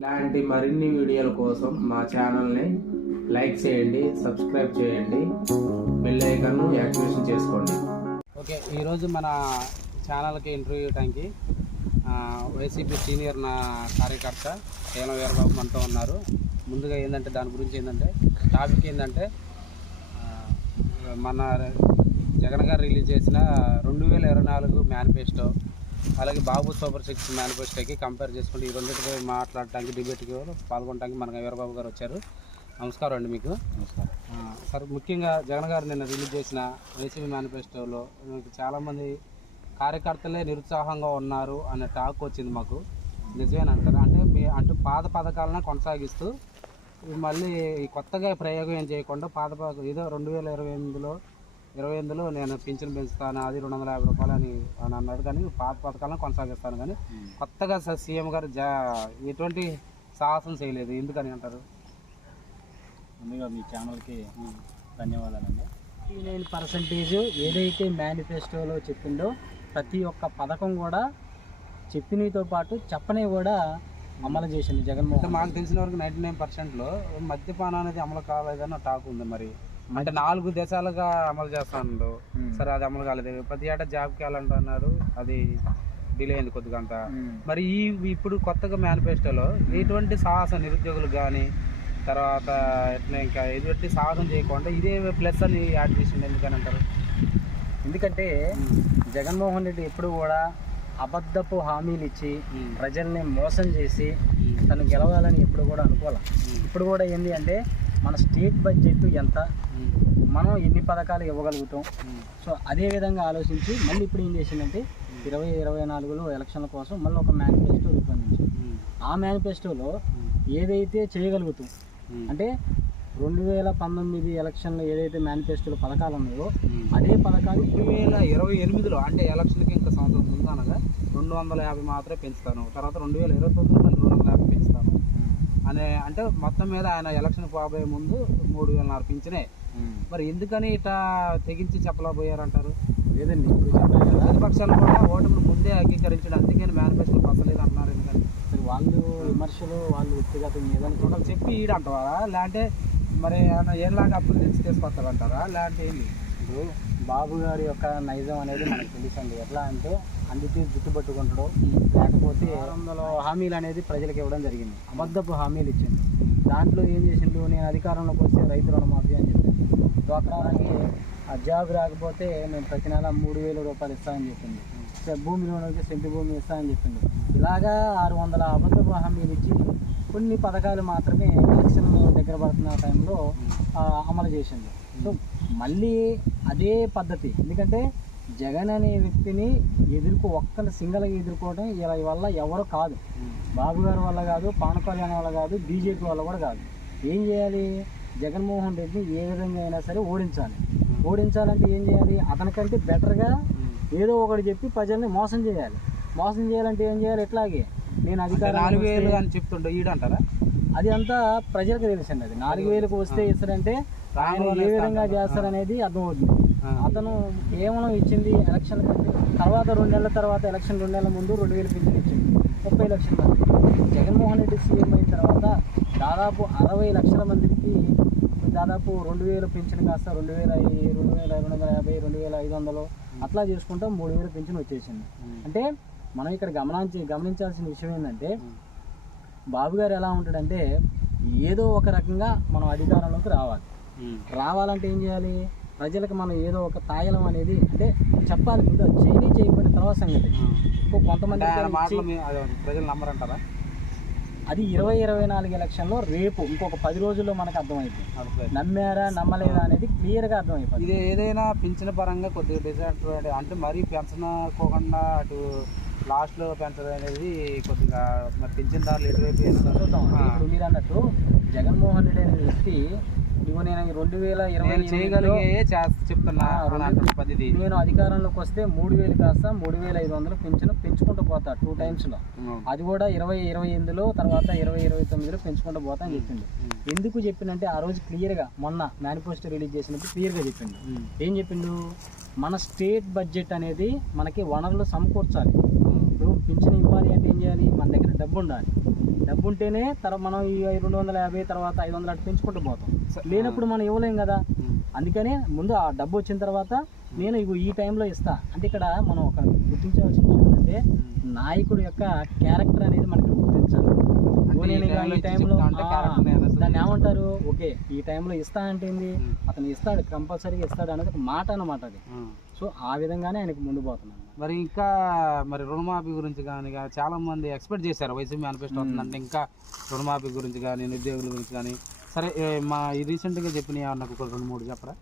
ఇలాంటి మరిన్ని వీడియోల కోసం మా ఛానల్ని లైక్ చేయండి, సబ్స్క్రైబ్ చేయండి, బెల్ ఐకాన్ను యాక్టివేషన్ చేసుకోండి. ఓకే, ఈరోజు మన ఛానల్కి ఇంటర్వ్యూ ఇవ్వడానికి వైసీపీ సీనియర్ నా కార్యకర్త కేవలం వీరబాబు మనతో ఉన్నారు. ముందుగా ఏంటంటే దాని గురించి ఏంటంటే టాపిక్ ఏంటంటే మన జగన్ గారు రిలీజ్ చేసిన 2024 మేనిఫెస్టో అలాగే బాబు సూపర్ సిక్స్ మేనిఫెస్టోకి కంపేర్ చేసుకుంటే ఈ రెండింటిపై మాట్లాడటానికి డిబేట్కి పాల్గొనడానికి మన వీరబాబు గారు వచ్చారు. నమస్కారం అండి. మీకు నమస్కారం సార్. ముఖ్యంగా జగన్ గారు నిన్న రిలీజ్ చేసిన వైసీపీ మేనిఫెస్టోలో చాలామంది కార్యకర్తలే నిరుత్సాహంగా ఉన్నారు అనే టాక్ వచ్చింది. మాకు నిజమేనంటారా? అంటే పాత పథకాలను కొనసాగిస్తూ మళ్ళీ ఈ కొత్తగా ప్రయోగం ఏం చేయకుండా పాత ఏదో 2028లో నేను పింఛన్ పెంచుతాను, అది 250 రూపాయలు అని అన్నాడు. కానీ పాత పథకాలను కొనసాగిస్తాను, కానీ కొత్తగా సీఎం గారు ఎటువంటి సాహసం చేయలేదు. ఎందుకని అంటారు? ముందుగా మీ ఛానల్కి ధన్యవాదాలండి. 99% ఏదైతే మేనిఫెస్టోలో చెప్పిందో ప్రతి ఒక్క పథకం కూడా చెప్పినతో పాటు చెప్పని కూడా అమలు చేసింది జగన్మోహన్. మాకు తెలిసిన వరకు 99%లో మద్యపానం అనేది అమలు కాలేదని టాక్ ఉంది. మరి అంటే 4 దేశాలుగా అమలు చేస్తాను, సరే అది అమలు కాలేదు. ప్రతి ఏటా జాబ్కి వెళ్ళంటున్నారు, అది డిలే అయింది కొద్దిగా అంతా. మరి ఇప్పుడు కొత్తగా మేనిఫెస్టోలో ఎటువంటి సాహసం నిరుద్యోగులు కానీ తర్వాత ఎట్లా ఇంకా ఎటువంటి సాహసం చేయకుండా ఇదే ప్లస్ అని యాడ్ చేసింది. ఎందుకని అంటారు? ఎందుకంటే జగన్మోహన్ రెడ్డి ఎప్పుడు కూడా అబద్ధపు హామీలు ఇచ్చి ప్రజల్ని మోసం చేసి తను గెలవాలని ఎప్పుడు కూడా అనుకోవాలి. ఇప్పుడు కూడా ఏంటి అంటే మన స్టేట్ బడ్జెట్ ఎంత, మనం ఎన్ని పథకాలు ఇవ్వగలుగుతాం, సో అదే విధంగా ఆలోచించి మళ్ళీ ఇప్పుడు ఏం చేసిందంటే 2024లో ఎలక్షన్ల కోసం మళ్ళీ ఒక మేనిఫెస్టో రూపొందించి ఆ మేనిఫెస్టోలో ఏదైతే చేయగలుగుతాం అంటే 2019 ఎలక్షన్లో ఏదైతే మేనిఫెస్టోలో పథకాలు ఉన్నాయో అదే పథకాలు 2028లో అంటే ఎలక్షన్కి ఇంకా సంవత్సరం ముందు అనగా 250 మాత్రమే పెంచుతాను, తర్వాత 2029లో మళ్ళీ 250 పెంచుతాను అనే, అంటే మొత్తం మీద ఆయన ఎలక్షన్ పోబోయే ముందు 3000 పెంచినే. మరి ఎందుకని ఇట్లా తెగించి చెప్పలేకపోయారంటారు? లేదండి, ఇప్పుడు చెప్పారు కదా, ప్రతిపక్షాలు కూడా ఓటమిని ముందే అంగీకరించడం, అందుకని మేనిఫెస్టో పసలేదు అంటున్నారు. ఎందుకని వాళ్ళు విమర్శలు వాళ్ళు వ్యక్తిగతం ఏదని ఒకళ్ళు చెప్పి ఈడంటారా, లేదంటే మరి ఏలాగా అప్పులు తెచ్చి తీసుకొస్తారంటారా, లేదంటే ఏంటి? ఇప్పుడు బాబు గారి యొక్క నైజం అనేది మనకు తెలుసండి. ఎట్లా అంటే అందుకే జుట్టుపట్టుకుంటాడు, లేకపోతే 600 హామీలు అనేది ప్రజలకు ఇవ్వడం జరిగింది. అబద్ధపు హామీలు ఇచ్చింది. దాంట్లో ఏం చేసిండు, నేను అధికారంలోకి వస్తే రైతు రుణమాఫీ అని చెప్పింది. డ్వాక్రాకి జాబ్ రాకపోతే నేను ప్రతి నెల 3000 రూపాయలు ఇస్తానని చెప్పింది. భూమి లోన్కి సెంటు భూమి ఇస్తానని చెప్పింది. ఇలాగా 600 అబద్ధపు హామీలు ఇచ్చి కొన్ని పథకాలు మాత్రమే ఎలక్షన్ దగ్గర పడుతున్న టైంలో అమలు చేసింది. సో మళ్ళీ అదే పద్ధతి. ఎందుకంటే జగన్ అనే వ్యక్తిని ఒక్కరు సింగల్గా ఎదుర్కోవడం ఇలా వల్ల ఎవరు కాదు, బాబు గారి వల్ల కాదు, పవన్ కళ్యాణ్ వల్ల కాదు, బీజేపీ వల్ల కూడా కాదు. ఏం చేయాలి, జగన్మోహన్ రెడ్డిని ఏ విధంగా అయినా సరే ఓడించాలంటే ఏం చేయాలి, అతనికంటే బెటర్గా ఏదో ఒకటి చెప్పి ప్రజల్ని మోసం చేయాలంటే ఏం చేయాలి, ఎట్లాగే నేను అధికారం 4000 అని చెప్తుండే ఈడంటారా? అది అంతా ప్రజలకు తెలిసింది. అది 4000కు వస్తే ఇస్తారంటే ఆయన ఏ విధంగా చేస్తారనేది అర్థమవుతుంది. అతను కేవలం ఇచ్చింది ఎలక్షన్ తర్వాత 2 నెలల తర్వాత, ఎలక్షన్ 2 నెలల ముందు 2000 పింఛన్ ఇచ్చింది, 30 లక్షల మంది. జగన్మోహన్ రెడ్డి సీఎం అయిన తర్వాత దాదాపు 60 లక్షల మందికి దాదాపు 2000 పింఛన్ కాస్త 2250, 2500 అట్లా చేసుకుంటా 3000 పింఛన్ వచ్చేసింది. అంటే మనం ఇక్కడ గమనించాల్సిన విషయం ఏంటంటే బాబు గారు ఎలా ఉంటాడంటే ఏదో ఒక రకంగా మనం అధికారంలోకి రావాలంటే ఏం చేయాలి, ప్రజలకు మనం ఏదో ఒక తాయలం అనేది అంటే చెప్పాలి. ముందు చేయబడిన తర్వాత సంగతి కొంతమంది ప్రజలు నమ్మరంటారా? అది 2024 ఎలక్షన్లో రేపు ఇంకొక 10 రోజుల్లో మనకు అర్థమైపోయింది. నమ్మారా నమ్మలేదా అనేది క్లియర్గా అర్థమైపోయింది. ఇది ఏదైనా పింఛన్ పరంగా కొద్దిగా డిసడ్వాంటేజ్, అంటే మరీ పెంచకోకుండా అటు లాస్ట్లో పెంచడం అనేది కొద్దిగా మరి పింఛన్దారులు ఎటువైపు వేస్తున్నారు. ఇప్పుడు మీరు అన్నట్టు జగన్మోహన్ రెడ్డి అనే వ్యక్తి ఇదిగో నేను 2020 చేయగలిగే చెప్తున్నా, నేను అధికారంలోకి వస్తే 3000 కాస్త 3500 పెంచుకుంటూ పోతా 2 టైమ్స్లో. అది కూడా 2028లో తర్వాత 2029లో పెంచుకుంటూ పోతా అని చెప్పిండు. ఎందుకు చెప్పిందంటే ఆ రోజు క్లియర్గా మొన్న మేనిఫెస్టో రిలీజ్ చేసినప్పుడు క్లియర్గా చెప్పిండు. ఏం చెప్పిండు, మన స్టేట్ బడ్జెట్ అనేది మనకి వనరులు సమకూర్చాలి. ఇప్పుడు పింఛన్ ఇవ్వాలి అంటే ఏం చేయాలి, మన దగ్గర డబ్బు ఉండాలి. డబ్బు ఉంటేనే తర్వాత మనం ఈ 250 తర్వాత 500 అటు పెంచుకుంటూ పోతాం. లేనప్పుడు మనం ఇవ్వలేం కదా. అందుకనే ముందు ఆ డబ్బు వచ్చిన తర్వాత నేను ఇగో ఈ టైంలో ఇస్తా అంటే, ఇక్కడ మనం ఒక గుర్తించవలసిన విషయం ఏంటంటే నాయకుడు యొక్క క్యారెక్టర్ అనేది మనకి గుర్తించాలి. నేను ఈ టైంలో దాన్ని ఏమంటారు, ఓకే ఈ టైంలో ఇస్తా అంటే ఏంది, అతను ఇస్తాడు, కంపల్సరీగా ఇస్తాడు అనేది ఒక మాట అన్నమాట అది. సో ఆ విధంగానే ఆయనకు ముందు పోతున్నాను. మరి ఇంకా మరి రుణమాఫీ గురించి కానీ చాలా మంది ఎక్స్పెక్ట్ చేశారు వైసీపీ మేనిఫెస్టో వస్తుందంటే ఇంకా రుణమాఫీ గురించి కానీ నిరుద్యోగుల గురించి కానీ. సరే మా రీసెంట్గా చెప్పిన నాకు ఒక 2-3 చెప్పరా.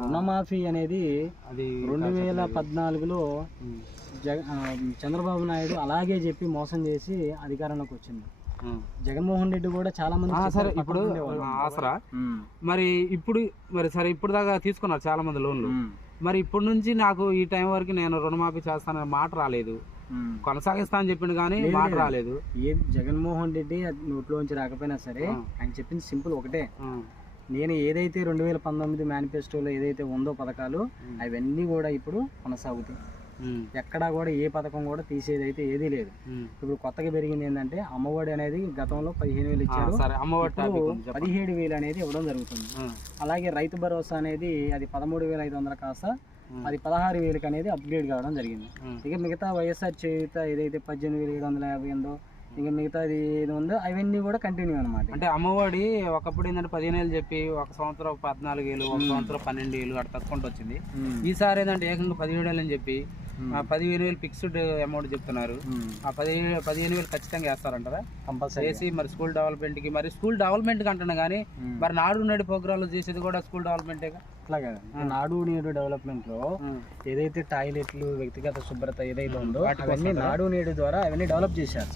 రుణమాఫీ అనేది అది 2014లో చంద్రబాబు నాయుడు అలాగే చెప్పి మోసం చేసి అధికారంలోకి వచ్చింది. జగన్మోహన్ రెడ్డి కూడా చాలా మంది సరే ఇప్పుడు ఆసరా మరి ఇప్పుడు సరే ఇప్పుడు దాకా తీసుకున్నారు చాలా మంది లోన్లు. మరి ఇప్పటి నుంచి నాకు ఈ టైం వరకు నేను రుణమాఫీ చేస్తానని మాట రాలేదు, కొనసాగిస్తా అని చెప్పిండు కానీ మాట రాలేదు. ఏది జగన్మోహన్ రెడ్డి నోట్లోంచి రాకపోయినా సరే ఆయన చెప్పింది సింపుల్ ఒకటే, నేను ఏదైతే 2019 మేనిఫెస్టోలో ఏదైతే ఉందో పథకాలు అవన్నీ కూడా ఇప్పుడు కొనసాగుతాయి. ఎక్కడా కూడా ఏ పథకం కూడా తీసేది అయితే ఏదీ లేదు. ఇప్పుడు కొత్తగా పెరిగింది ఏంటంటే అమ్మఒడి అనేది గతంలో 15,000 ఇచ్చారు, 17,000 అనేది ఇవ్వడం జరుగుతుంది. అలాగే రైతు భరోసా అనేది అది 13,500 కాస్త అది 16,000 అనేది అప్గ్రేడ్ కావడం జరిగింది. ఇక మిగతా వైఎస్ఆర్ చేయూత ఏదైతే 18,750 ఉందో ఇంకా మిగతాది ఏది ఉందో అవన్నీ కూడా కంటిన్యూ అనమాట. అంటే అమ్మఒడి ఒకప్పుడు ఏంటంటే 15,000 చెప్పి ఒక సంవత్సరం 14,000, ఒక సంవత్సరం 12,000 అట్లా తక్కువ వచ్చింది. ఈసారి ఏంటంటే ఏకంగా 17,000 అని చెప్పి 15,000 ఫిక్స్డ్ అమౌంట్ చెప్తున్నారు. ఆ 15,000 ఖచ్చితంగా వేస్తారంటారా కంపల్సరీ వేసి మరి స్కూల్ డెవలప్మెంట్ కి, మరి స్కూల్ డెవలప్మెంట్ కి అంటున్నా కానీ మరి నాడు నేడు ప్రోగ్రాంలు చేసేది కూడా స్కూల్ డెవలప్మెంటే. అట్లా కదా, నాడు నేడు డెవలప్మెంట్ లో ఏదైతే టాయిలెట్లు వ్యక్తిగత శుభ్రత ఏదైతే ఉందో అవన్నీ నాడు నేడు ద్వారా అవన్నీ డెవలప్ చేశారు.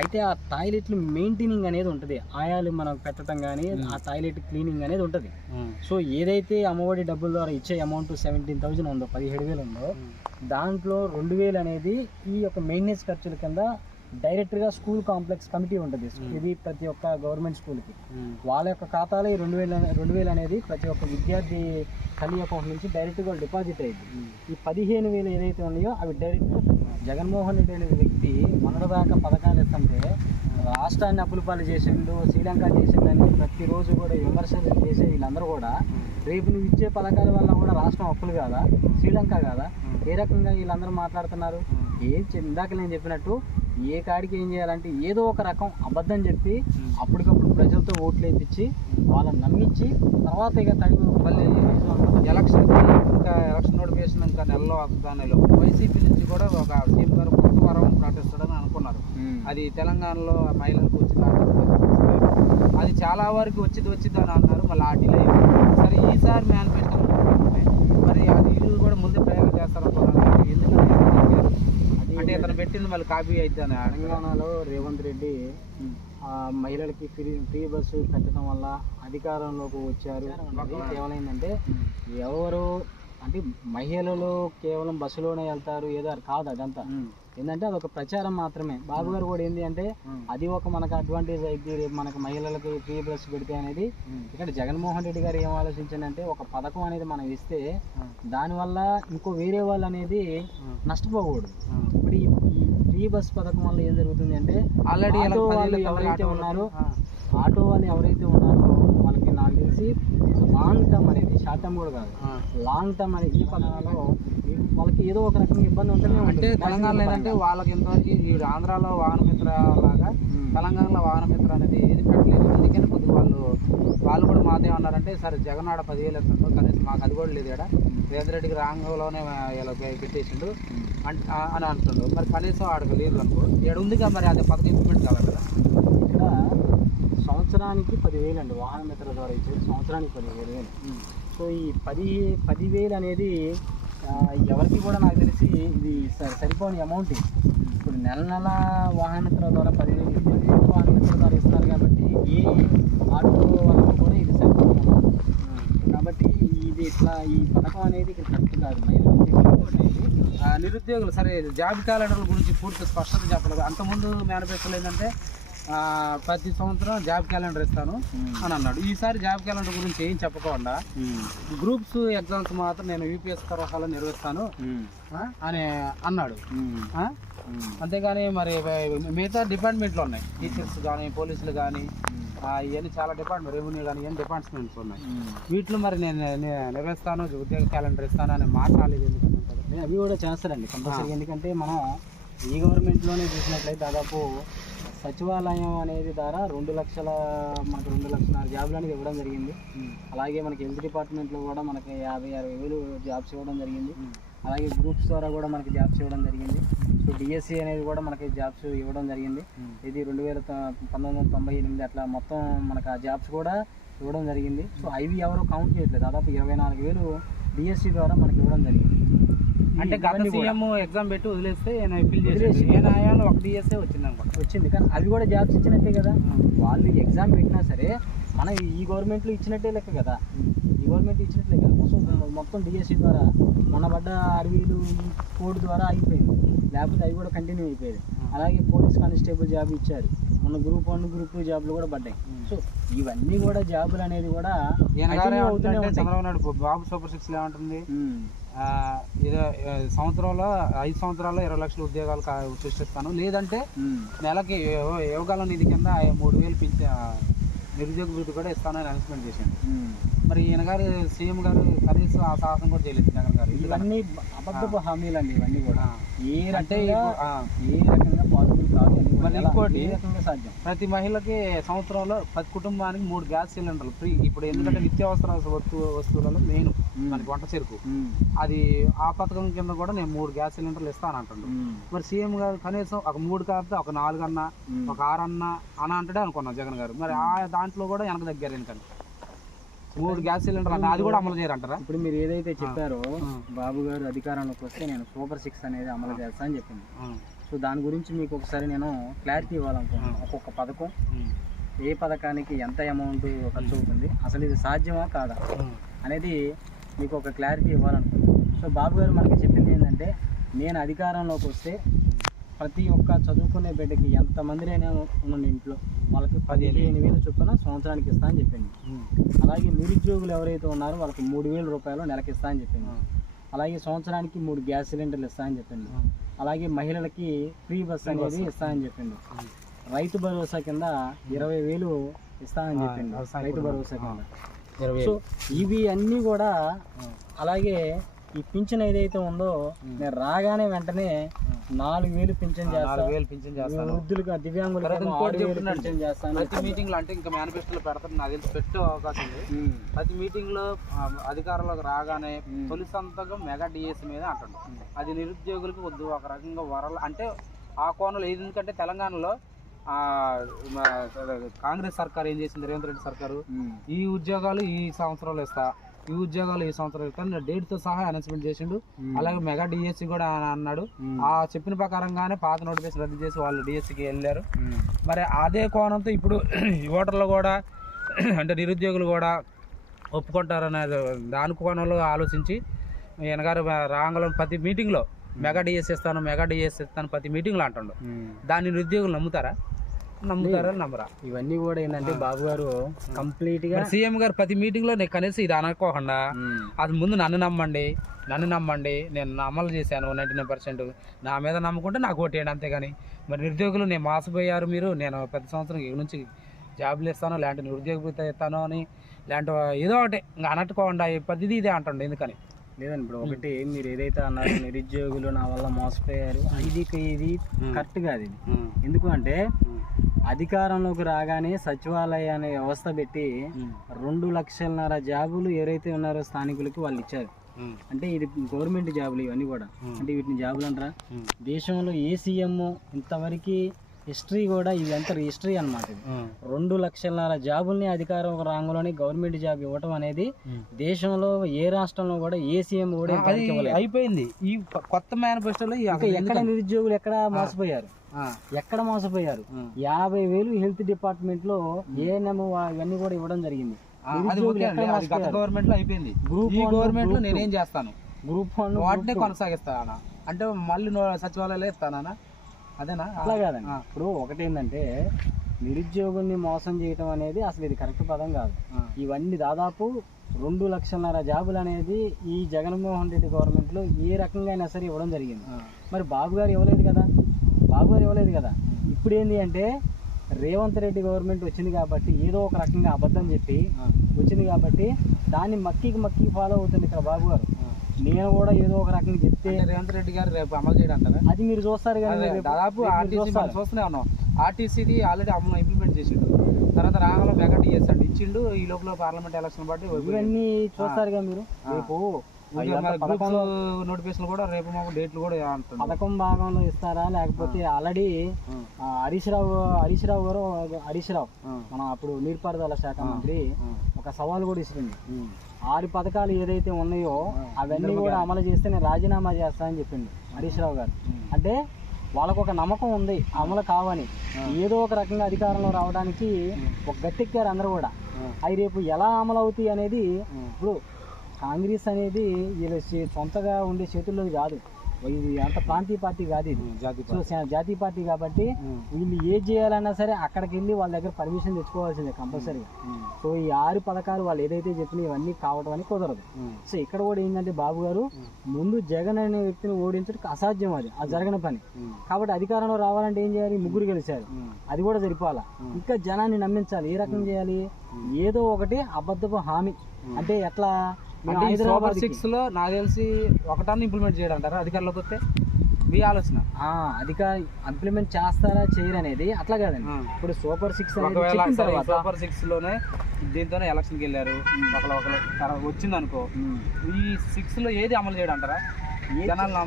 అయితే ఆ టాయిలెట్లు మెయింటైనింగ్ అనేది ఉంటుంది, ఆయాలు మనం పెట్టడం కానీ ఆ టాయిలెట్ క్లీనింగ్ అనేది ఉంటుంది. సో ఏదైతే అమ్మఒడి డబ్బుల ద్వారా ఇచ్చే అమౌంట్ 17,000 ఉందో 17,000 ఉందో దాంట్లో 2,000 అనేది ఈ యొక్క మెయింటెనెన్స్ ఖర్చుల కింద డైరెక్ట్గా స్కూల్ కాంప్లెక్స్ కమిటీ ఉంటుంది. ఇది ప్రతి ఒక్క గవర్నమెంట్ స్కూల్కి వాళ్ళ యొక్క ఖాతాలో ఈ 2,000 అనేది ప్రతి ఒక్క విద్యార్థి తల్లి అకౌంట్ నుంచి డైరెక్ట్గా డిపాజిట్ అయ్యింది. ఈ 15,000 ఏదైతే ఉన్నాయో అవి డైరెక్ట్గా జగన్మోహన్ రెడ్డి అనే వ్యక్తి మొన్నటిదాకా పథకాలు ఇస్తుంటే రాష్ట్రాన్ని అప్పుల పాలు చేసిండు, శ్రీలంక చేసిందని ప్రతిరోజు కూడా విమర్శలు చేసే వీళ్ళందరూ కూడా రేపు నువ్వు ఇచ్చే పథకాల వల్ల కూడా రాష్ట్రం అప్పులు కాదా, శ్రీలంక కాదా, ఏ రకంగా వీళ్ళందరూ మాట్లాడుతున్నారు. ఇందాక నేను చెప్పినట్టు ఏ కాడికి ఏం చేయాలంటే ఏదో ఒక రకం అబద్ధం చెప్పి అప్పటికప్పుడు ప్రజలతో ఓట్లు వేయించి వాళ్ళని నమ్మించి తర్వాత ఇక మళ్ళీ ఎలక్షన్ నోటిఫికేషన్ ఇంకా నెలలో వస్తుందనేలో వైసీపీ నుంచి కూడా ఒక సీఎం గారు కొత్త వరం ప్రకటిస్తాడని అనుకున్నారు. అది తెలంగాణలో మహిళలకు వచ్చింది, అది చాలా వరకు వచ్చింది అని అన్నారు. మళ్ళీ ఆ డిలే సరే ఈసారి మేనిఫెస్టో మరి అది ఇల్లు కూడా ముందు ప్రయోగం చేస్తారనుకున్నారు. ఎందుకంటే అంటే ఇతను పెట్టింది మళ్ళీ కాపీ అయితే అని. తెలంగాణలో రేవంత్ రెడ్డి మహిళలకి ఫ్రీ బస్సు పెట్టడం వల్ల అధికారంలోకి వచ్చారు. కేవలం ఏంటంటే ఎవరు అంటే మహిళలు కేవలం బస్సులోనే వెళ్తారు ఏదో కాదు, అదంతా ఏంటంటే అదొక ప్రచారం మాత్రమే. బాబు గారు కూడా ఏంటి అంటే అది ఒక మనకు అడ్వాంటేజ్ అయితే రేపు మనకు మహిళలకు ఫ్రీ బస్ పెడితే అనేది. ఇక్కడ జగన్మోహన్ రెడ్డి గారు ఏం ఆలోచించండి ఒక పథకం అనేది మనం ఇస్తే దానివల్ల ఇంకో వేరే వాళ్ళు అనేది నష్టపోకూడదు. ఇప్పుడు ఈ ఫ్రీ బస్ పథకం వల్ల ఏం జరుగుతుంది అంటే ఆల్రెడీ ఆటో వాళ్ళు ఎవరైతే ఉన్నారో వాళ్ళకి నాకు తెలిసి లాంగ్ టర్మ్ అనేది షార్ట్ టర్మ్ కూడా కాదు, లాంగ్ టర్మ్ అనేది ఈ పథకంలో వాళ్ళకి ఏదో ఒక రకంగా ఇబ్బంది ఉంటుంది. అంటే తెలంగాణలో ఏంటంటే వాళ్ళకి ఎంతవరకు ఈ ఆంధ్రాలో వాహనమిత్ర లాగా తెలంగాణలో వాహనమిత్ర అనేది ఏది పెట్టలేదు. అందుకని కొద్దిగా వాళ్ళు కూడా మాతో ఉన్నారంటే సరే జగన్ ఆడ 10,000 ఎత్తుండో కనీసం మాకు అది కూడా లేదు. ఇక్కడ రేవంత్ రెడ్డికి రాంగంలోనే ఇలా పెట్టేసిండు అని అంటుండు. మరి కనీసం ఆడకు లేదు అనుకో ఇక్కడ ఉంది మరి అదే పథకం ఇంప్లిమెంట్ కావాలి కదా. ఇక్కడ సంవత్సరానికి 10,000 అండి వాహనమిత్ర ద్వారా ఇచ్చేది, సంవత్సరానికి 15,000. సో ఈ 10,000 అనేది ఎవరికి కూడా నాకు తెలిసి ఇది సరిపోని అమౌంట్. ఇప్పుడు నెల వాహనమిత్ర ద్వారా 10,000 ఇచ్చేది వాహనమిత్ర ద్వారా ఇస్తున్నారు కాబట్టి ఏ ఆటో వాళ్ళకు కూడా ఇది సరిపోని అమౌంట్. కాబట్టి ఇది ఇట్లా ఈ పథకం అనేది ఇక్కడ కరెక్ట్ కాదు. నిరుద్యోగులు సరే జాబ్ క్యాలెండర్ల గురించి పూర్తి స్పష్టత చెప్పలేదు. అంతకుముందు మేనిఫెస్టోలో ఏంటంటే ప్రతి సంవత్సరం జాబ్ క్యాలెండర్ ఇస్తాను అని అన్నాడు. ఈసారి జాబ్ క్యాలెండర్ గురించి ఏం చెప్పకుండా గ్రూప్స్ ఎగ్జామ్స్ మాత్రం నేను యూపీఎస్ తరహాలో నిర్వహిస్తాను అని అన్నాడు. అంతేగాని మరి మిగతా డిపార్ట్మెంట్లు ఉన్నాయి, టీచర్స్ కానీ పోలీసులు కానీ ఇవన్నీ చాలా డిపార్ట్మెంట్, రెవెన్యూ కానీ ఇవన్నీ డిపార్ట్మెంట్స్ ఉన్నాయి. వీటిలో మరి నేను నిర్వహిస్తాను, ఉద్యోగ క్యాలెండర్ ఇస్తాను అని మాట్లాడలేదు. ఎందుకంటే అవి కూడా చేస్తారండి కంపల్సరీ. ఎందుకంటే మనం ఈ గవర్నమెంట్లోనే చూసినట్లయితే దాదాపు సచివాలయం అనేది ద్వారా 2 లక్షల మనకు 2,06,000 జాబులు అనేది ఇవ్వడం జరిగింది. అలాగే మనకి హెల్త్ డిపార్ట్మెంట్లో కూడా మనకి 50,000-60,000 జాబ్స్ ఇవ్వడం జరిగింది. అలాగే గ్రూప్స్ ద్వారా కూడా మనకి జాబ్స్ ఇవ్వడం జరిగింది. సో డిఎస్సి అనేది కూడా మనకి జాబ్స్ ఇవ్వడం జరిగింది. ఇది 1998 అట్లా మొత్తం మనకు ఆ జాబ్స్ కూడా ఇవ్వడం జరిగింది. సో అవి ఎవరు కౌంట్ చేయట్లేదు. దాదాపు 24,000 డిఎస్సి ద్వారా మనకి ఇవ్వడం జరిగింది. అంటే గత సీఎం ఎగ్జామ్ పెట్టి వదిలేస్తే ఫిల్ చేసేసి ఒక డిఎస్ఏ వచ్చింది అనుకోండి, వచ్చింది. కానీ అవి కూడా జాబ్స్ ఇచ్చినట్టే కదా. వాళ్ళు ఎగ్జామ్ పెట్టినా సరే మనం ఈ గవర్నమెంట్లో ఇచ్చినట్టే లెక్క కదా. ఈ గవర్నమెంట్ ఇచ్చినట్లే కదా. మొత్తం డిఎస్సి ద్వారా మొన్న పడ్డ అడవిలు కోడ్ ద్వారా అయిపోయింది, లేకపోతే అవి కూడా కంటిన్యూ అయిపోయేది. అలాగే పోలీస్ కానిస్టేబుల్ జాబ్ ఇచ్చారు, మొన్న గ్రూప్ 1 గ్రూప్ 2 జాబ్లు కూడా పడ్డాయి. సో ఇవన్నీ కూడా జాబులు అనేది కూడా చంద్రబాబు నాయుడు బాబు సూపర్ 6 ఏమంటుంది, ఇదో సంవత్సరంలో 5 సంవత్సరాల్లో 20 లక్షల ఉద్యోగాలు సృష్టిస్తాను, లేదంటే నెలకి యువకాల నిధి కింద 3,000 నిరుద్యోగ వృత్తి కూడా ఇస్తానని అనౌన్స్మెంట్ చేశాను. మరి ఈయన గారు సీఎం గారు కనీసం ఆ సాహసం కూడా చేయలేదు జగన్ గారు. ఇవన్నీ అబద్ధపు హామీలు అండి. ఇవన్నీ కూడా ఏ రకంగా పాసిబుల్ కాదు. మరి ఇంకోటి సాధ్యం, ప్రతి మహిళకి సంవత్సరంలో ప్రతి కుటుంబానికి 3 గ్యాస్ సిలిండర్లు ఫ్రీ. ఇప్పుడు ఎందుకంటే నిత్యావసర వస్తువులలో మెయిన్ మనకి వంట చెరుకు, అది ఆ పథకం కింద కూడా నేను 3 గ్యాస్ సిలిండర్లు ఇస్తాను అంటుండ్రు. మరి సీఎం గారు కనీసం ఒక 3 కాకపోతే ఒక 4 అన్నా ఒక 6 అన్నా అని అంటాడే అనుకున్నాం జగన్ గారు. మరి ఆ దాంట్లో కూడా వెనక దగ్గర ఎందుకంటే 3 గ్యాస్ సిలిండర్ అంటే అది కూడా అమలు చేయరంటారా? ఇప్పుడు మీరు ఏదైతే చెప్పారో బాబు గారు అధికారంలోకి వస్తే నేను సూపర్ 6 అనేది అమలు చేస్తా అని చెప్పింది. సో దాని గురించి మీకు ఒకసారి నేను క్లారిటీ ఇవ్వాలనుకుంటున్నాను. ఒక్కొక్క పథకం, ఏ పథకానికి ఎంత అమౌంట్ ఖర్చు అవుతుంది, అసలు ఇది సాధ్యమా కాదా అనేది మీకు ఒక క్లారిటీ ఇవ్వాలనుకుంటున్నాను. సో బాబు గారు మనకి చెప్పింది ఏంటంటే, నేను అధికారంలోకి వస్తే ప్రతి ఒక్క చదువుకునే బిడ్డకి ఎంతమందిరైనా ఉన్న ఇంట్లో వాళ్ళకి 15,000 చొప్పున సంవత్సరానికి ఇస్తా అని చెప్పింది. అలాగే నిరుద్యోగులు ఎవరైతే ఉన్నారో వాళ్ళకి 3,000 రూపాయలు నెలకి ఇస్తా అని చెప్పింది. అలాగే సంవత్సరానికి 3 గ్యాస్ సిలిండర్లు ఇస్తా అని చెప్పింది. అలాగే మహిళలకి ఫ్రీ బస్ అనేది ఇస్తా అని చెప్పింది. రైతు భరోసా కింద 20,000 ఇస్తా అని చెప్పింది. రైతు భరోసా కింద. సో ఇవి అన్నీ కూడా, అలాగే ఈ పింఛన్ ఏదైతే ఉందో నేను రాగానే వెంటనే 4,000 పింఛన్ చేస్తాను, వృద్ధులుగా దివ్యాంగులకు 6,000 పింఛన్ చేస్తాను. ప్రతి మీటింగ్ లో అంటే ఇంకా మేనిఫెస్టోలో పెడతారు, నాకు తెలిసి పెట్టే అవకాశం ఉంది. ప్రతి మీటింగ్ లో అధికారంలోకి రాగానే తొలి సంతకం మెగా డిఎస్ మీద అంటాడు. అది నిరుద్యోగులకు వద్దు, ఒక రకంగా వరలు అంటే ఆ కోణంలో. ఎందుకంటే తెలంగాణలో కాంగ్రెస్ సర్కార్ ఏం చేసింది, రేవంత్ రెడ్డి సర్కారు ఈ ఉద్యోగాలు ఈ సంవత్సరంలో ఇస్తా, ఈ ఉద్యోగాలు ఈ సంవత్సరం ఇస్తాను డేట్ తో సహా అనౌన్స్మెంట్ చేసిండు. అలాగే మెగా డిఎస్సి కూడా అన్నాడు. ఆ చెప్పిన ప్రకారంగానే పాత నోటిఫికేషన్ రద్దు చేసి వాళ్ళు డిఎస్సికి వెళ్ళారు. మరి అదే కోణంతో ఇప్పుడు ఓటర్లు కూడా అంటే నిరుద్యోగులు కూడా ఒప్పుకుంటారనే దాని కోణంలో ఆలోచించి ఈయన గారు రాంగలో ప్రతి మీటింగ్లో మెగా డిఎస్ ఇస్తాను, మెగా డిఎస్ ఇస్తాను ప్రతి మీటింగ్లో అంటుండు. దాన్ని నిరుద్యోగులు నమ్ముతారా నమ్మరా? ఇవన్నీ కూడా ఏంటంటే బాబు గారు కంప్లీట్ గా సీఎం గారు ప్రతి మీటింగ్ లో నేను కనీసం ఇది అనుకోకుండా అది ముందు నన్ను నమ్మండి నేను అమలు చేశాను 99%, నా మీద నమ్ముకుంటే నాకు ఓటేయండి అంతేగాని మరి నిరుద్యోగులు నేను మోసపోయారు మీరు, నేను ప్రతి సంవత్సరం ఇక నుంచి జాబులు ఇస్తాను, లేదంటే నిరుద్యోగ వృత్తి ఇస్తాను అని లేదంటే ఏదో ఒకటి ఇంకా అనట్టుకోకుండా ప్రతిదీ ఇదే అంటుండే. ఎందుకని లేదండి, ఇప్పుడు ఒకటి మీరు ఏదైతే అన్నారు నిరుద్యోగులు నా వల్ల మోసపోయారు, ఇది కరెక్ట్ కాదు. ఇది ఎందుకు అంటే అధికారంలోకి రాగానే సచివాలయ అనే వ్యవస్థ పెట్టి 2,5 లక్షల జాబులు ఎవరైతే ఉన్నారో స్థానికులకి వాళ్ళు ఇచ్చారు. అంటే ఇది గవర్నమెంట్ జాబులు ఇవన్నీ కూడా. అంటే వీటిని జాబులు అంటారా? దేశంలో ఏ సీఎం ఇంతవరకు హిస్టరీ కూడా ఇది ఎంత హిస్టరీ అనమాట. ఇది 2,5 లక్షల జాబుల్ని అధికారం రంగంలోని గవర్నమెంట్ జాబ్ ఇవ్వటం అనేది దేశంలో ఏ రాష్ట్రంలో కూడా ఏ సీఎం కూడా అయిపోయింది. ఈ కొత్త మేనిఫెస్టోలో ఎక్కడ నిరుద్యోగులు ఎక్కడ మోసపోయారు, 50,000 హెల్త్ డిపార్ట్మెంట్ లో ఏఎన్ఎం ఇవన్నీ కూడా ఇవ్వడం జరిగింది. గవర్నమెంట్ లో అయిపోయింది. ఈ గవర్నమెంట్ లో నేనేం చేస్తాను, గ్రూప్ 1 వాటినే కొనసాగిస్తానా అంటే మళ్ళీ సచివాలయాలే ఇస్తానా? అదేనా? అట్లా కాదండి. ఇప్పుడు ఒకటి ఏంటంటే నిరుద్యోగుల్ని మోసం చేయటం అనేది అసలు ఇది కరెక్ట్ పదం కాదు. ఇవన్నీ దాదాపు 2.5 లక్షల జాబులు అనేది ఈ జగన్మోహన్ రెడ్డి గవర్నమెంట్లో ఏ రకంగా అయినా సరే ఇవ్వడం జరిగింది. మరి బాబు గారు ఇవ్వలేదు కదా. ఇప్పుడు ఏంటి అంటే రేవంత్ రెడ్డి గవర్నమెంట్ వచ్చింది కాబట్టి ఏదో ఒక రకంగా అబద్ధం చెప్పి వచ్చింది కాబట్టి దాన్ని మక్కి ఫాలో అవుతుంది ఇక్కడ బాబు గారు. నేను కూడా ఏదో ఒక రకంగా చెప్తే రేవంత్ రెడ్డి గారు రేపు అమలు చేయడంటారా? అది మీరు చూస్తారు కదా. దాదాపు ఆర్టీసీ చూస్తూనే ఉన్నాం. ఆర్టీసీది ఆల్రెడీ అమలు ఇంప్లిమెంట్ చేసిండు. తర్వాత రాగంలో మెగాటీ చేస్తాడు ఇచ్చిండు. ఈ లోపల పార్లమెంట్ ఎలక్షన్ బట్టి ఇవన్నీ చూస్తారు కదా మీరు. రేపు నోటిఫికేషన్ కూడా రేపు మాకు డేట్లు కూడా పథకం భాగంలో ఇస్తారా లేకపోతే ఆల్రెడీ హరీష్ రావు గారు మన అప్పుడు నీటిపారుదల శాఖ మంత్రి ఒక సవాల్ కూడా ఇస్తుంది. 6 పథకాలు ఏదైతే ఉన్నాయో అవన్నీ కూడా అమలు చేస్తే నేను రాజీనామా చేస్తా అని చెప్పిండు హరీష్ రావు గారు. అంటే వాళ్ళకు ఒక నమ్మకం ఉంది అమలు కావని. ఏదో ఒక రకంగా అధికారంలో రావడానికి ఒక గట్టెక్కారు అందరూ కూడా. అవి రేపు ఎలా అమలు అవుతాయి అనేది ఇప్పుడు కాంగ్రెస్ అనేది వీళ్ళ సొంతగా ఉండే చేతుల్లోది కాదు. ఇది అంత ప్రాంతీయ పార్టీ కాదు, ఇది జాతీయ పార్టీ కాబట్టి వీళ్ళు ఏది చేయాలన్నా సరే అక్కడికి వెళ్ళి వాళ్ళ దగ్గర పర్మిషన్ తెచ్చుకోవాల్సిందే కంపల్సరీగా. సో ఈ 6 పథకాలు వాళ్ళు ఏదైతే చెప్పినా ఇవన్నీ కావడం అని కుదరదు. సో ఇక్కడ కూడా ఏంటంటే బాబు గారు ముందు జగన్ అనే వ్యక్తిని ఓడించడం అసాధ్యం, అది జరగని పని. కాబట్టి అధికారంలో రావాలంటే ఏం చేయాలి? 3 గెలిచారు, అది కూడా సరిపోవాలా. ఇంకా జనాన్ని నమ్మించాలి. ఏ రకం చేయాలి? ఏదో ఒకటి అబద్ధపు హామీ. అంటే ఎట్లా? సూపర్ 6 లో నాకు తెలిసి ఒకటాన్ని ఇంప్లిమెంట్ చేయడం అంటారా అధికారంలోకి వస్తే? మీ ఆలోచన ఇంప్లిమెంట్ చేస్తారా చేయరు అనేది అట్లా కాదండి. ఇప్పుడు సూపర్ 6 సూపర్ 6 లోనే దీంతోనే ఎలక్షన్కి వెళ్ళారు. ఒకరు వచ్చింది అనుకో, ఈ 6 లో ఏది అమలు చేయడం అంటారా?